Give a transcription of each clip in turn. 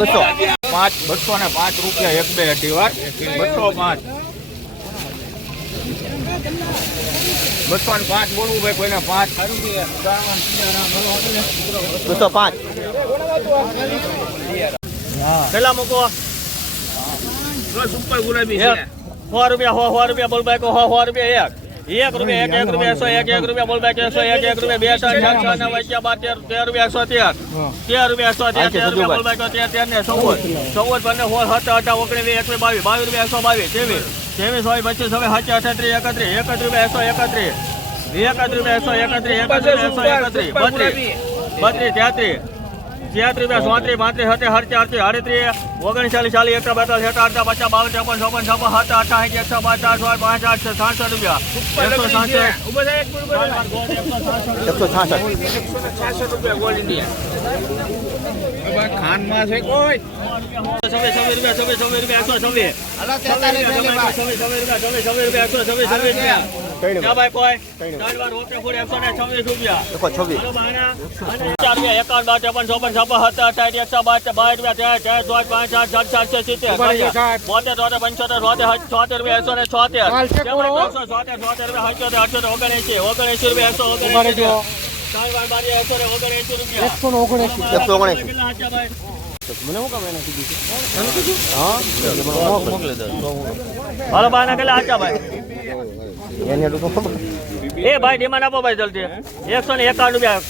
બસો. પાંચ બસો ને પાંચ રૂપિયા એક બે અઢી વાર. બસો પાંચ. બસો ને પાંચ બોલવું ભાઈ કોઈને પાંચ બસો પાંચ. પેલા મૂકો. સુપર ગુલાબી એક. સો રૂપિયા સો સો સો સો એક. એક રૂપિયા એક એક રૂપિયા એક એક રૂપિયા બોલ એકસો એક એક રૂપિયા બે ત્રણ ચાર છ નવ અગિયાર બાર તેર તેર રૂપિયા સો તેર. તેર રૂપિયા સો તેર તેર રૂપિયા બોલ બાઈકો તેર તેર ને ચૌદ. ચૌદ પંદર સોળ સત્તર અઢાર ઓગણીસ એકવીસ બાવીસ. બાવીસ રૂપિયા સો બાવીસ ત્રેવીસ ત્રેવીસ હોય પચીસ હવે સાચી અઠત્રીસ એકત્રીસ એકત્રીસ રૂપિયા એકસો એકત્રીસ એકત્રીસ રૂપિયા એકસો એકત્રીસ એકત્રીસ એકસો એકત્રીસ બત્રીસ બત્રીસ તેત્રીસ ત્યાંત્રીસ રૂપિયા સોત્રીસ પાંત્રીસ સત્તર હડત્રીસ અડત્રીસ ઓગણચાલીસ ચાલીસ એકસો બેતાલીસ એકસો અડધા પચાસ બાવન ત્રેપન ચોપન છપ્પન સાત અઠાસી એકસો બાર ચારસો પાંચ આઠ સાતસો રૂપિયા એકસો સાતસો એકસો છાસઠ ખાનમાં છે કોઈ છવ્વીસ છવ્વીસ રૂપિયા છવ્વીસ છવ્વીસ રૂપિયા એકસો છવ્વીસ છવ્વીસ છવ્વીસ રૂપિયા છવ્વીસ છવ્વીસ રૂપિયા એકસો છવ્વીસ છવ્વીસ રૂપિયા ક્યાં ભાઈ કોઈ. ત્રણ વાર ઓકે ફૂડ એકસો ને છવ્વીસ રૂપિયા. એકસો છવ્વીસ. ચાર રૂપિયા એકાવન બાર ત્રેપન ચોપન છપ્પન સત્તર અઠાઠ એકસો બાર બાર રૂપિયા તેર તેર ચોટ પાંચ આઠ સાત ચારસો સિત્તેર. બોતેર તોતેર પંચોતેર રૂપિયા એકસો ને છોતેર એકસો છોતેર છોતેર રૂપિયા અઠ્યોતેર અઠ્યોતેર ઓગણએંસી ઓગણએંસી રૂપિયા એકસો ઓગણએંસી એકસો ઓગણએંસી એકસો ઓગણએંસી મને શું કામ એને કીધું હા? મોકલી હાલો બાના કેટલા ભાઈ? એને એ ભાઈ, ડિમાન્ડ આપો ભાઈ જલ્દી. એકસો ને એકાવન રૂપિયા.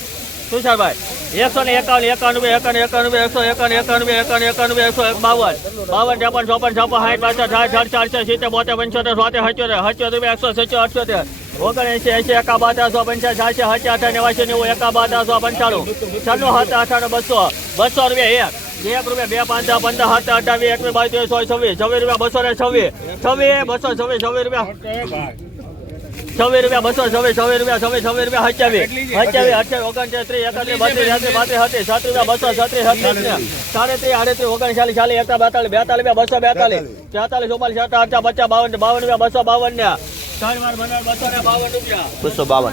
તુષારભાઈ એકસો ને એકાવન એકાવન રૂપિયા એકાવન એકાવન રૂપિયા, એકસો એકાવન એકાવન રૂપિયા એકાવન એકાવન રૂપિયા, એકસો બાવન. બાવન ત્રેપન ચોપન છપ્પન, સાઠ, પાસઠ, સાઠ સાઠ ચારસો સિત્તેર, બોતેર, પંચોતેર, સોતેર, સત્યોતેર સત્યોતેર રૂપિયા, એકસો સત્યો અઠ્યોતેર. ઓગણએંસી એસી એકા બારસો પંચાસ સાતસો સાતસો અઠા નેવાસી નેવું એકા બારસો પંચાણું. છન્નું સાત અઠાણું બસો. બસો રૂપિયા એક. એક રૂપિયા બે, પાંચ પંદર, સાત રૂપિયા બસો ને છવ્વીસ રૂપિયા. છવ્વીસ રૂપિયા રૂપિયા, છવ્વીસ છવ્વીસ રૂપિયા હચાવી હચાવી અઠ્યાવીસ ઓગણચાલીસ ત્રીસ એકત્રીસ, બત્રીસ ત્રીસ હતી સાત રૂપિયા, બસો, છત્રીસ છત્રીસ, સાડત્રીસ, આડત્રીસ, ઓગણચાલીસ, ચાલીસ એકતા બેતાલીસ બેતાલીસ રૂપિયા બસો બેતાલીસ તેતાલીસ ચુમ્માલીસ અઠા અઠા પચાસ, બાવન બાવન રૂપિયા, બસો બાવન ને. બસો બાવન.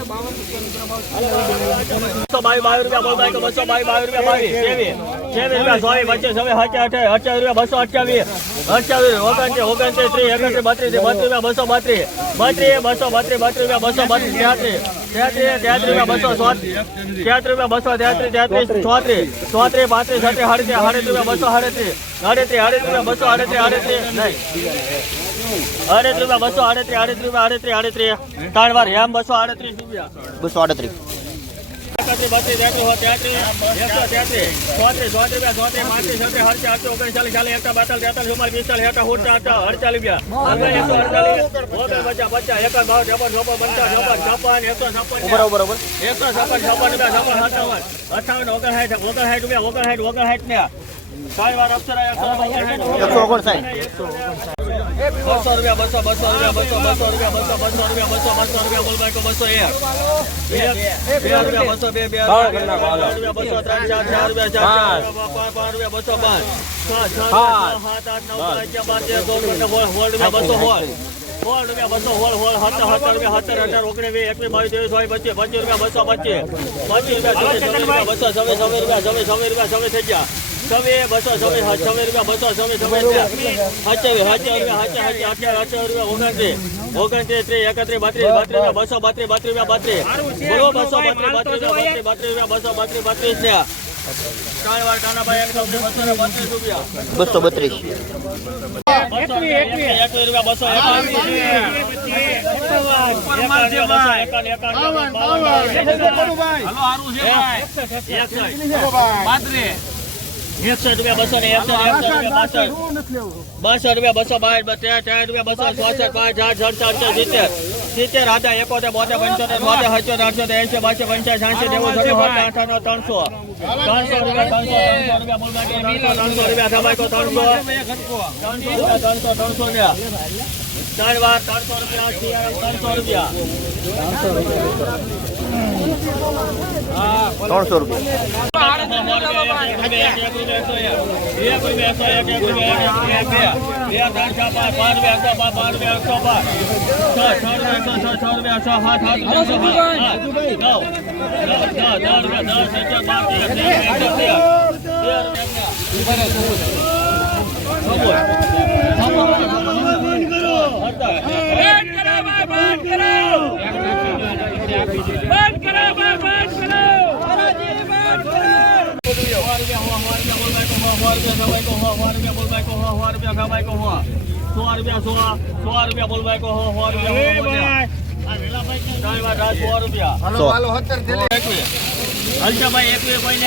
બસો બાવીસ બાવીસ રૂપિયા બોલ બાઈકો બસો બાવીસ બાવીસ રૂપિયા બાવીસ ત્રેવીસ ત્રેવીસ રૂપિયા સોળી પચીસ હવે અઠ્યાવીસ અઠ્યાવીસ રૂપિયા બસો અઠ્યાવીસ. અઠ્યાવીસ ઓગણત્રીસ ઓગણત્રીસ ત્રીસ એકત્રીસ બત્રીસ બત્રીસ રૂપિયા બસો બત્રીસ. બત્રીસ બસો બત્રીસ બત્રીસ રૂપિયા બસો બત્રીસ તેત્રીસ તેત્રીસ તેત્રીસ રૂપિયા બસો સોત્રીસ તેત્રીસ રૂપિયા બસો તેત્રીસ તેત્રીસ ચોત્રીસ. ચોત્રીસ પાંત્રીસ છત્રીસ સાડત્રીસ સાડત્રીસ રૂપિયા બસો સાડત્રીસ. સાડત્રીસ સાડત્રીસ રૂપિયા બસો સાડત્રીસ સાડત્રીસ. નહીં. અડત્રીસ રૂપિયા બસો આડત્રીસ આડત્રીસ રૂપિયા આડત્રીસ આડત્રીસ ત્રણ વાર એમ બસો આડત્રીસ રૂપિયા બસો આડત્રીસ એકત્રીસ બત્રીસ તેત્રીસ હો તેત્રીસ એકસો તેત્રીસ ચોત્રીસ ચોત્રીસ રૂપિયા ચોત્રીસ પાંત્રીસ છત્રીસ અડચાલીસ અડચાલીસ ઓગણચાલીસ ચાલીસ એકતા બેતાલીસ તેતાલીસ ચુમ્માલીસ પિસ્તાલીસ એકા હોટા અડચાલીસ રૂપિયા ઓગણ એકસો અડતાલીસ ઓગણ પચાસ પચાસ એકાવન બાવન છપ્પન છપ્પન પંચાવન છપ્પન છપ્પન એકસો છપ્પન બરાબર બરાબર એકસો છપ્પન છપ્પન રૂપિયા છપ્પન સત્તાવન અઠાવન ઓગણસાઠ બસો રૂપિયા બસો બસો રૂપિયા બસો બસો રૂપિયા બસો બસો રૂપિયા બસો બસો રૂપિયા બોલ બાઈકો બસો એક બે રૂપિયા બસો બે બે રૂપિયા બસો ત્રણ ચાર ચાર રૂપિયા ચાર પાંચ પાંચ રૂપિયા બસો પાંચ છ છ સાત આઠ નવ બાર તેર ચૌદ રૂપિયા બસો સોળ સોળ રૂપિયા બસો સોળ સત્તર સત્તર રૂપિયા સત્તર અઢાર ઓગણીસ વીસ એકવીસ બાવીસ ત્રેવીસ પચીસ પચીસ રૂપિયા બસો પચીસ પચીસ રૂપિયા બસો સવે સવે રૂપિયા સવે સવે રૂપિયા સવે થઈ ગયા છવ્વીસ બસો છવ્વીસ છવ્વીસ રૂપિયા બસો છવ્વીસ છવ્વીસ હચાવી હચાવી રૂપિયા હચા હચા અઠ્યાવીસ અઠ્યાવીસ રૂપિયા ઓગણત્રીસ. ઓગણત્રીસ ત્રીસ એકત્રીસ બત્રીસ બત્રીસ રૂપિયા બસો બત્રીસ બત્રીસ રૂપિયા બત્રીસ. બોલો બસો બત્રીસ બત્રીસ બત્રીસ બત્રીસ રૂપિયા બસો બત્રીસ બત્રીસ ને બસો બત્રીસ રૂપિયા. બસો બત્રીસ. બસો રૂપિયા બસો એકાવન એકસઠ રૂપિયા બસો ને એકસો એકસઠ રૂપિયા બાસઠ બસો રૂપિયા બસો બાર તેર તેર રૂપિયા બસો ચોસઠ પાંચ ચાર સડસઠ અડસઠ સિત્તેર સિત્તેર હતા એકોતેર બોતેર પંચોતેર બોતેર સત્યોતેર અઠ્યોતેર એસી બાસી પંચાસ છ્યાસી નેવું આઠ આઠ ત્રણસો ત્રણસો રૂપિયા ત્રણસો ત્રણસો રૂપિયા ત્રણસો રૂપિયા ધમાકો ત્રણસો ત્રણસો ત્રણસો ત્રણસો ને ત્રણ વાર ત્રણસો રૂપિયા શિયાળા ત્રણસો રૂપિયા ત્રણસો રૂપિયા હલશાભાઈ એકવીસ ભાઈ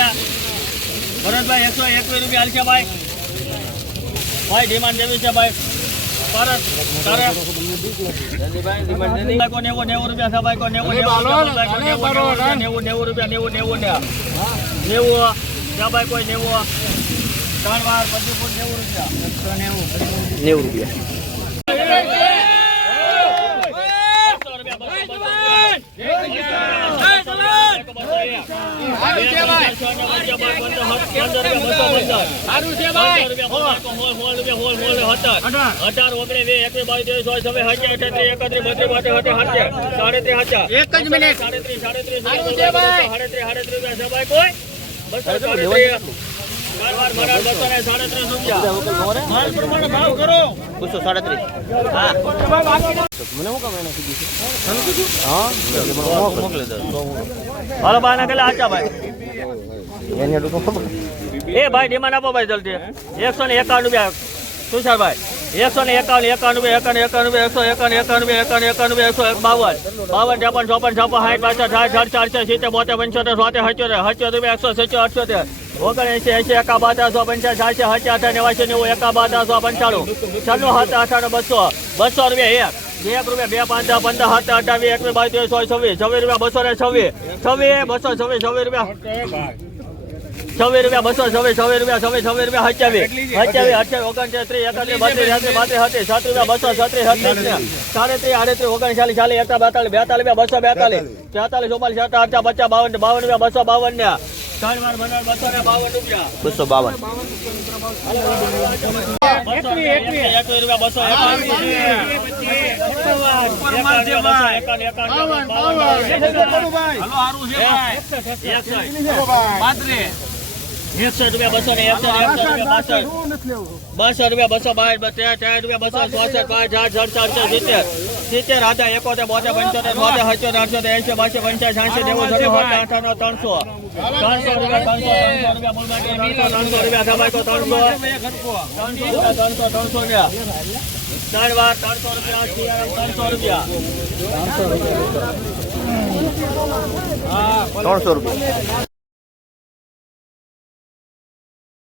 ભરતભાઈ એકસો એકવીસ રૂપિયા હલશાભાઈ ભાઈ ડિમાન્ડ દેવી છે ભાઈ નેવું નેવું રૂપિયા છે ભાઈ નેવું નેવું નેવું રૂપિયા નેવું નેવું નેવું ત્યાં ભાઈ કોઈ નેવું ત્રણ વાર પછી ફૂટ નેવું રૂપિયા નેવું નેવું રૂપિયા સાડત્રીસ સાડત્રીસ ભાઈ કોઈ બસો સાડત્રીસ ચાર વાર ભરાડ બસો ને સાડત્રીસ રૂપિયા માલ પ્રમાણે ભાવ કરો બસો સાડત્રીસ. હા. મને શું કામ એને કીધું? હા. મોકલી દો હાલો ભાઈ ના કેટલા આચા ભાઈ? એની હાટું તો ખબર. એ ભાઈ ડિમાન્ડ આપો ભાઈ જલ્દી. એકસો ને એકાવન રૂપિયા. તુષારભાઈ એકસો ને એકાવન એકાવન રૂપિયા એકાવન એકાવન રૂપિયા એકસો એકાવન એકાવન રૂપિયા એકાવન એકાવન રૂપિયા એકસો બાવન. બાવન ત્રેપન ચોપન છપ્પન સાઠ પાસઠ સાઠ સાઠ ચારસો સિત્તેર બોતેર પંચોતેર સોતેર હચોતેર હચોતેર રૂપિયા એકસો સત્યો અઠ્યોતેર. ઓગણએંસી એસી એકા બારસો પંચાસ સાતસો સત્યા અઠા નેવાસી નેવું એકા બારસો પંચાણું છન્નું સાત અઠાણું બસો બસો રૂપિયા એક એક રૂપિયા બે પાંચ પંદર સાત અઠાવીસ એકવીસ બાવીસ સો છવ્વીસ છવ્વીસ રૂપિયા બસો ને છવ્વીસ છવ્વીસ બસો છવ્વીસ છવ્વીસ રૂપિયા છવ્વીસ રૂપિયા બસો છવ્વીસ છવ્વીસ રૂપિયા છવ્વીસ છવ્વીસ રૂપિયા સત્યાવીસ સત્યાવીસ અઠ્યાવીસ ઓગણત્રીસ ત્રીસ એકત્રીસ બત્રીસ ત્રીસ બત્રીસ હતી સાત રૂપિયા બસો છત્રીસ છત્રીસ સાડત્રીસ આડત્રીસ ઓગણચાલીસ ચાલીસ એકતા બેતાલીસ બેતાલીસ બસો બેતાલીસ તેતાલીસ ચોપાલીસ સત્તા અઠા પચાસ બાવન બાવન રૂપિયા બસો બાવન ને બસો બાવન. એકવીસ રૂપિયા બસો એકસઠ રૂપિયા બસો ને બાસઠ. બસો રૂપિયા બસો બાર ત્રણ રૂપિયા બસો ચોસઠ પાંચ આઠ સડસઠ સિત્તેર. સિત્તેર હતા એકોતેર બોતેર પંચોતેર બોતેર સત્યોતેર અડસોતેર એંસી બસો પંચાસ છ્યાસી નેવું અઠાવન અઠાવન ત્રણસો ત્રણસો રૂપિયા ત્રણસો ત્રણસો રૂપિયા ત્રણસો ત્રણસો રૂપિયા ત્રણસો ત્રણસો રૂપિયા ત્રણસો ત્રણસો ત્રણ વાર ત્રણસો રૂપિયા ત્રણસો રૂપિયા ત્રણસો રૂપિયા